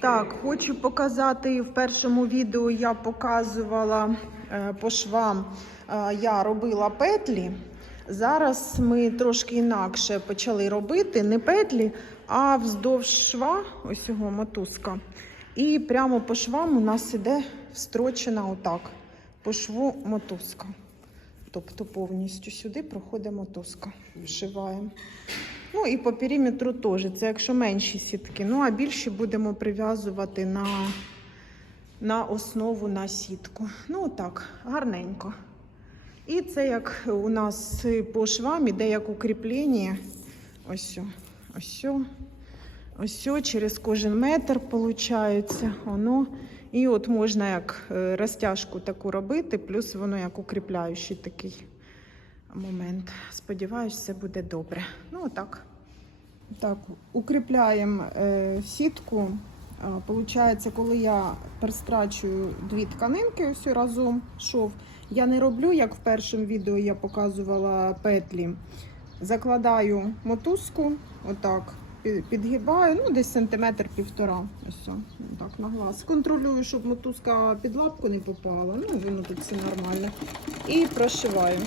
Так, хочу показати в першому відео я показувала е, по швам, е, я робила петлі. Зараз ми трошки інакше почали робити не петлі, а вздовж шва, ось його мотузка. І прямо по швам у нас іде встрочена отак. По шву мотузка. Тобто повністю сюди проходить мотузка. Вшиваємо. Ну і по периметру теж. Це якщо менші сітки. Ну а більші будемо прив'язувати на, на основу на сітку. Ну так, гарненько. І це як у нас по швам іде як укріплення. Ось, ось, ось о, через кожен метр виходить. Воно. І от можна як е, розтяжку таку робити, плюс воно як укріпляючий такий момент. Сподіваюсь, все буде добре. Ну, отак. Так, укріпляємо е, сітку. А, Получається, коли я перестрачую дві тканинки ось разом шов, я не роблю, як в першому відео я показувала петлі. Закладаю мотузку, отак, підгибаю, ну десь сантиметр півтора. Ось, так, на глаз. Контролюю, щоб мотузка під лапку не попала. Ну, воно тут все нормально. І прошиваю.